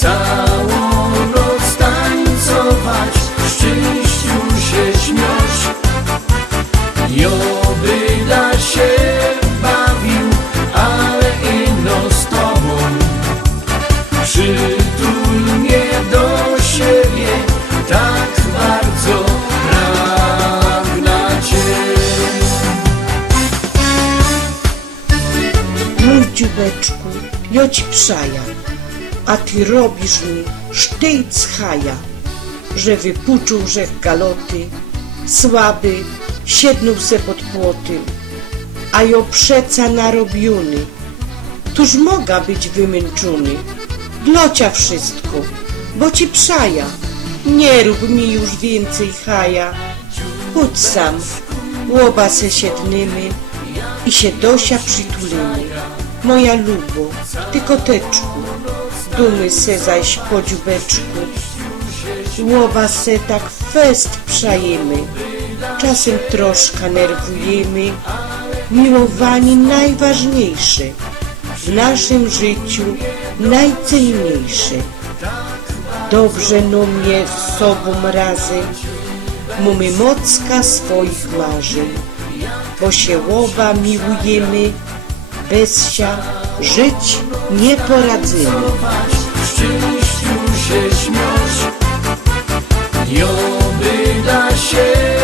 całą noc tańcować, w szczęściu się śmiać. I oby da się bawił, ale ino z tobą. Przytul mnie do siebie, tak bardzo pragnę cię. Mój dziubeczku, ja ci przaja, a ty robisz mi sztyjc chaja, że wypuczuł rzech galoty, słaby, siednął se pod płoty, a jo przeca narobiony, tuż moga być wymęczony. Dlocia wszystko, bo ci przaja, nie rób mi już więcej chaja. Chodź sam, łoba se siednymy i się dosia przytulimy. Moja lubo, ty koteczku, dumy se zaś po dziubeczku. Łoba se tak fest przajemy, czasem troszkę nerwujemy. Miłowanie najważniejsze, w naszym życiu najcenniejsze. Dobrze no mnie z sobą razem, mamy mocka swoich marzeń, bo się łoba miłujemy, bez sia żyć nie poradzimy. W szczęściu się śmiać, i oby da się